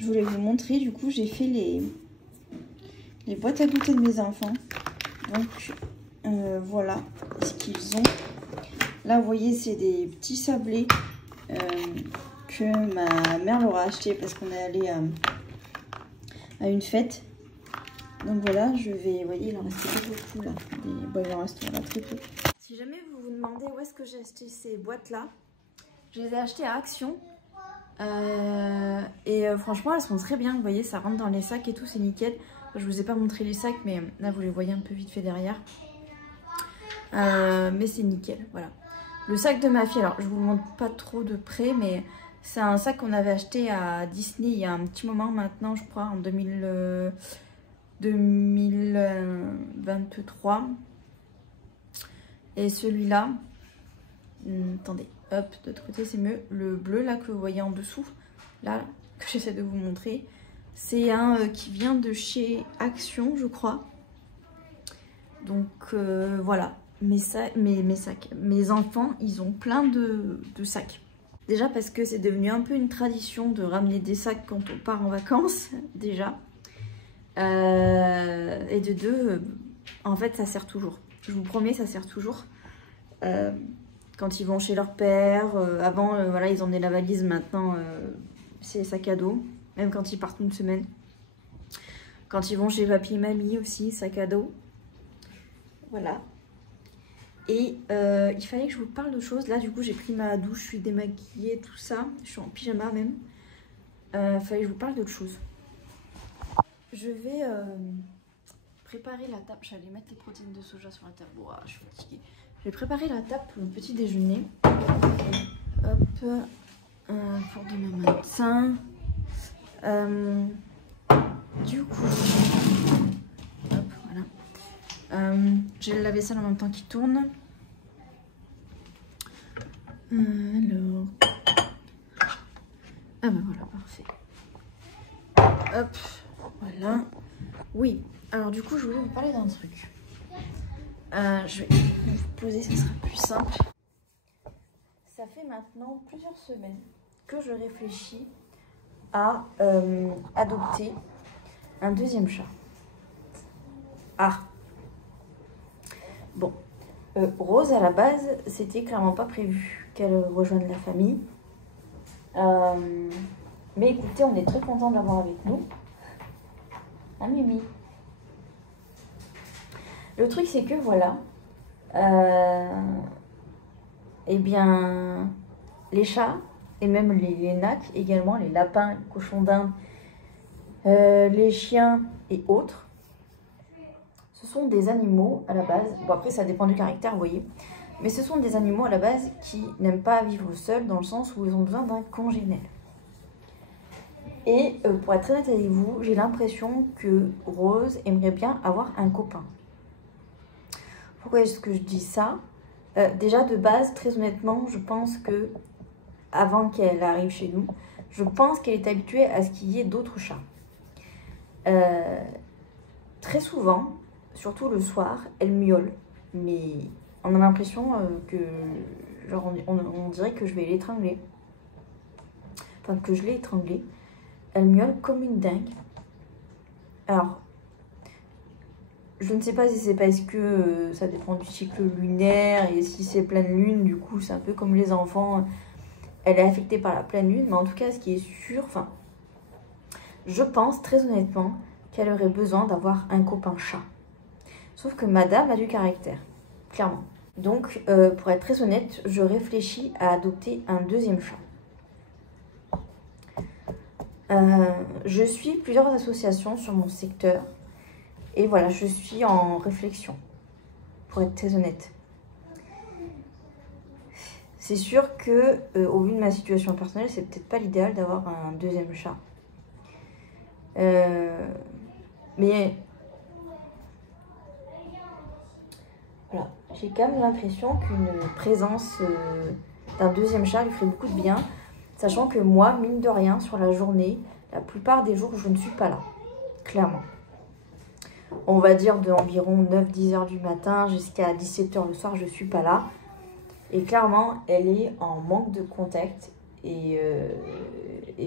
je voulais vous montrer, du coup, j'ai fait les boîtes à goûter de mes enfants. Donc, voilà ce qu'ils ont. Là, vous voyez, c'est des petits sablés que ma mère leur a acheté parce qu'on est allé à une fête. Donc voilà, je vais, vous voyez, il en reste pas beaucoup là. Bon, il en reste voilà, très peu. Si jamais vous vous demandez où est-ce que j'ai acheté ces boîtes-là, je les ai achetées à Action. Franchement, elles sont très bien. Vous voyez, ça rentre dans les sacs et tout, c'est nickel. Je vous ai pas montré les sacs, mais là, vous les voyez un peu vite fait derrière. Mais c'est nickel, voilà. Le sac de ma fille, alors je vous le montre pas trop de près, mais c'est un sac qu'on avait acheté à Disney il y a un petit moment maintenant, je crois, en 2023. Et celui-là, attendez, hop, de l'autre côté c'est mieux. Le bleu là que vous voyez en dessous, là, que j'essaie de vous montrer, c'est un qui vient de chez Action, je crois. Donc voilà. Mes sacs, mes enfants, ils ont plein de sacs. Déjà parce que c'est devenu un peu une tradition de ramener des sacs quand on part en vacances, déjà. Et de deux, en fait, ça sert toujours. Je vous promets, ça sert toujours. Quand ils vont chez leur père, avant, voilà, ils emmenaient la valise, maintenant, c'est sac à dos. Même quand ils partent une semaine. Quand ils vont chez papy et mamie aussi, sac à dos. Voilà. Et il fallait que je vous parle de choses. Là, du coup, j'ai pris ma douche, je suis démaquillée, tout ça. Je suis en pyjama même. Il fallait que je vous parle d'autre chose. Je vais préparer la table. J'allais mettre les protéines de soja sur la table. Wow, je suis fatiguée. Je vais préparer la table pour le petit déjeuner. Hop. Pour demain matin. Du coup... Hop, voilà. J'ai le lave-vaisselle en même temps qui tourne. Alors... Ah ben voilà, parfait. Hop, voilà. Oui, alors du coup, je voulais vous parler d'un truc. Je vais vous poser, ça sera plus simple. Ça fait maintenant plusieurs semaines que je réfléchis à adopter un deuxième chat. Ah. Bon, Rose, à la base, c'était clairement pas prévu qu'elle rejoigne la famille. Mais écoutez, on est très content de l'avoir avec nous. Hein, Mimi? Le truc, c'est que voilà, eh bien, les chats, et même les nacs également, les lapins, les cochons d'Inde, les chiens et autres, ce sont des animaux à la base, bon après ça dépend du caractère, vous voyez, mais ce sont des animaux à la base qui n'aiment pas vivre seuls dans le sens où ils ont besoin d'un congénère. Et pour être très honnête avec vous, j'ai l'impression que Rose aimerait bien avoir un copain. Pourquoi est-ce que je dis ça? Déjà de base, très honnêtement, je pense que avant qu'elle arrive chez nous, je pense qu'elle est habituée à ce qu'il y ait d'autres chats. Très souvent, surtout le soir, elle miaule, mais on a l'impression que, genre, on dirait que je vais l'étrangler. Enfin, que je l'ai étranglée. Elle miaule comme une dingue. Alors, je ne sais pas si c'est parce que ça dépend du cycle lunaire et si c'est pleine lune, du coup, c'est un peu comme les enfants. Elle est affectée par la pleine lune, mais en tout cas, ce qui est sûr, enfin, je pense très honnêtement qu'elle aurait besoin d'avoir un copain chat. Sauf que madame a du caractère, clairement. Donc, pour être très honnête, je réfléchis à adopter un deuxième chat. Je suis plusieurs associations sur mon secteur. Et voilà, je suis en réflexion, pour être très honnête. C'est sûr que, au vu de ma situation personnelle, c'est peut-être pas l'idéal d'avoir un deuxième chat. Mais voilà, j'ai quand même l'impression qu'une présence d'un deuxième chat lui ferait beaucoup de bien, sachant que moi, mine de rien, sur la journée, la plupart des jours, je ne suis pas là, clairement. On va dire d'environ 9-10 heures du matin jusqu'à 17 h le soir, je ne suis pas là. Et clairement, elle est en manque de contact Et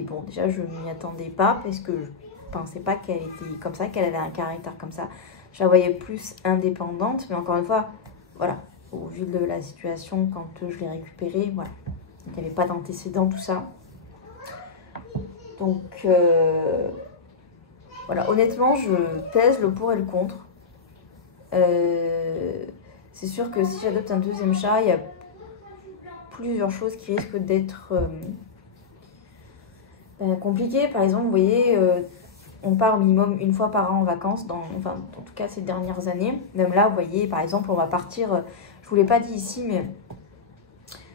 bon, déjà, je m'y attendais pas parce que je pensais pas qu'elle était comme ça, qu'elle avait un caractère comme ça. Je la voyais plus indépendante, mais encore une fois, voilà, au vu de la situation, quand je l'ai récupérée, voilà, il n'y avait pas d'antécédents, tout ça. Donc, voilà, honnêtement, je pèse le pour et le contre. C'est sûr que si j'adopte un deuxième chat, il y a plusieurs choses qui risquent d'être compliquées. Par exemple, vous voyez, on part au minimum une fois par an en vacances, enfin, en tout cas ces dernières années. Même là, vous voyez, par exemple, on va partir, je ne vous l'ai pas dit ici, mais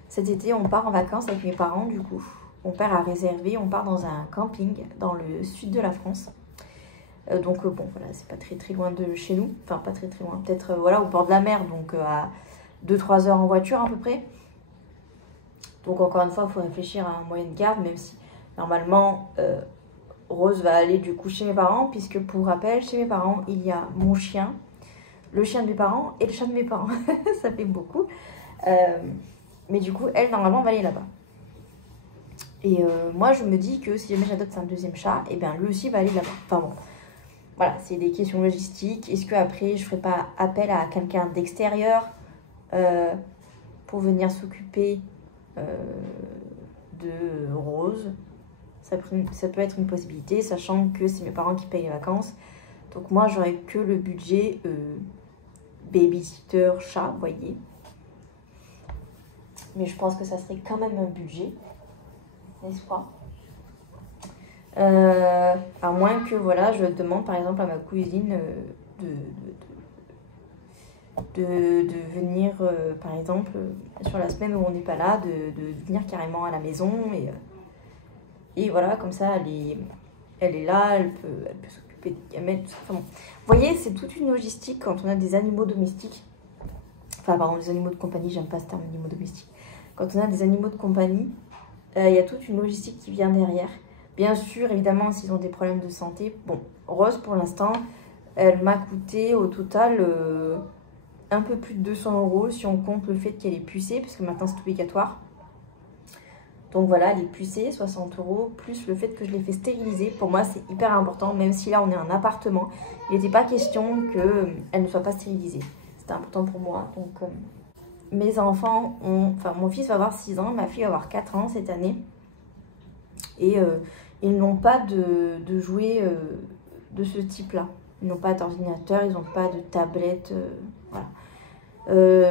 cet été, on part en vacances avec mes parents, du coup. Mon père a réservé, on part dans un camping dans le sud de la France. Donc bon, voilà, c'est pas très loin de chez nous. Enfin, pas très loin, peut-être voilà, au bord de la mer, donc à 2-3 heures en voiture à peu près. Donc encore une fois, il faut réfléchir à un moyen de garde, même si normalement, Rose va aller du coup chez mes parents, puisque pour rappel, chez mes parents, il y a mon chien, le chien de mes parents et le chat de mes parents. Ça fait beaucoup. Mais du coup, elle, normalement, va aller là-bas. Et moi, je me dis que si jamais j'adopte un deuxième chat, et bien lui aussi va aller là-bas. Enfin bon, voilà, c'est des questions logistiques. Est-ce qu'après, je ne ferai pas appel à quelqu'un d'extérieur pour venir s'occuper de Rose? Ça peut être une possibilité, sachant que c'est mes parents qui payent les vacances. Donc moi, j'aurais que le budget babysitter, chat, vous voyez. Mais je pense que ça serait quand même un budget, n'est-ce pas? À moins que voilà, je demande par exemple à ma cousine de venir, par exemple, sur la semaine où on n'est pas là, de venir carrément à la maison. Et voilà, comme ça, elle est là, elle peut s'occuper des gamètes, tout ça. Enfin, bon. Vous voyez, c'est toute une logistique quand on a des animaux domestiques. Enfin, pardon, des animaux de compagnie, j'aime pas ce terme, animaux domestiques. Quand on a des animaux de compagnie, il y a toute une logistique qui vient derrière. Bien sûr, évidemment, s'ils ont des problèmes de santé. Bon, Rose, pour l'instant, elle m'a coûté au total un peu plus de 200 € si on compte le fait qu'elle est pucée, parce que maintenant c'est obligatoire. Donc voilà, elle est pucée, 60 €, plus le fait que je l'ai fait stériliser. Pour moi, c'est hyper important, même si là, on est en appartement. Il n'était pas question qu'elle ne soit pas stérilisée. C'était important pour moi. Donc, mes enfants ont... Enfin, mon fils va avoir 6 ans, ma fille va avoir 4 ans cette année. Et ils n'ont pas de jouets de ce type-là. Ils n'ont pas d'ordinateur, ils n'ont pas de tablette. Voilà.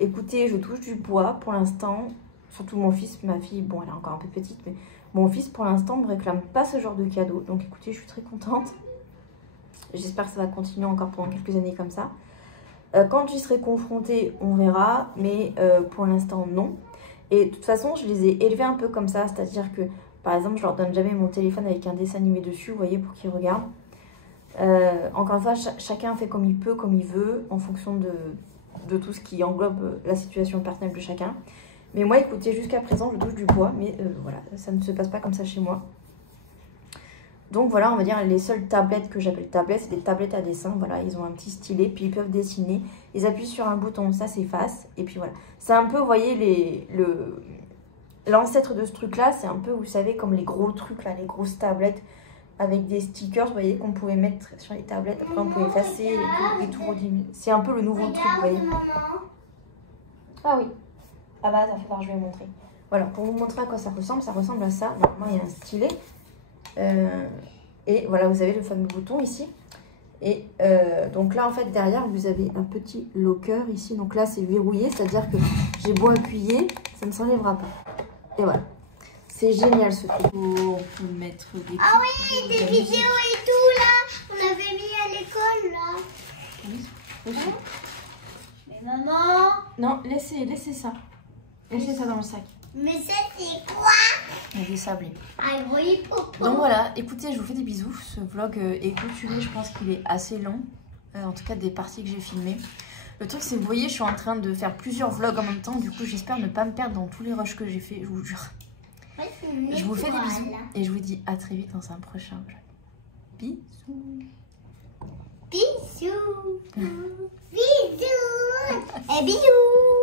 Écoutez, je touche du bois pour l'instant. Surtout mon fils, ma fille, bon, elle est encore un peu petite, mais mon fils, pour l'instant, ne me réclame pas ce genre de cadeau. Donc, écoutez, je suis très contente. J'espère que ça va continuer encore pendant quelques années comme ça. Quand j'y serai confrontée, on verra, mais pour l'instant, non. Et de toute façon, je les ai élevés un peu comme ça, c'est-à-dire que, par exemple, je leur donne jamais mon téléphone avec un dessin animé dessus, vous voyez, pour qu'ils regardent. Encore une fois, chacun fait comme il peut, comme il veut, en fonction de tout ce qui englobe la situation personnelle de chacun. Mais moi, écoutez, jusqu'à présent, je touche du bois, mais voilà, ça ne se passe pas comme ça chez moi. Donc voilà, on va dire les seules tablettes que j'appelle tablettes, c'est des tablettes à dessin. Voilà, ils ont un petit stylet, puis ils peuvent dessiner. Ils appuient sur un bouton, ça s'efface, et puis voilà. C'est un peu, vous voyez, l'ancêtre de ce truc-là, c'est un peu, vous savez, comme les gros trucs, là, les grosses tablettes avec des stickers, vous voyez, qu'on pouvait mettre sur les tablettes. Après, on pouvait effacer et tout rediminuer. C'est un peu le nouveau truc, vous voyez. Ah oui. Ah bah, ça fait voir, je vais vous montrer. Voilà, pour vous montrer à quoi ça ressemble à ça. Normalement, il y a un stylet. Et voilà, vous avez le fameux bouton ici. Et donc là, en fait, derrière, vous avez un petit locker ici. Donc là, c'est verrouillé, c'est-à-dire que j'ai beau appuyer, ça ne s'enlèvera pas. Et voilà. C'est génial ce truc. On peut mettre des... Ah oui, des vidéos et tout là. On avait mis à l'école là. Oui, aussi. Mais maman. Non, laissez ça. Laissez ça dans le sac. Mais ça c'est quoi? Il y a des sablés. Un gros hippopotame. Donc voilà, écoutez, je vous fais des bisous. Ce vlog est clôturé, je pense qu'il est assez long. En tout cas, des parties que j'ai filmées. Le truc, c'est que vous voyez, je suis en train de faire plusieurs vlogs en même temps. Du coup, j'espère ne pas me perdre dans tous les rushs que j'ai fait, je vous jure. Ouais, Je vous fais des bisous et je vous dis à très vite dans un prochain vlog. Bisous. Bisous. Bisous. Et bisous.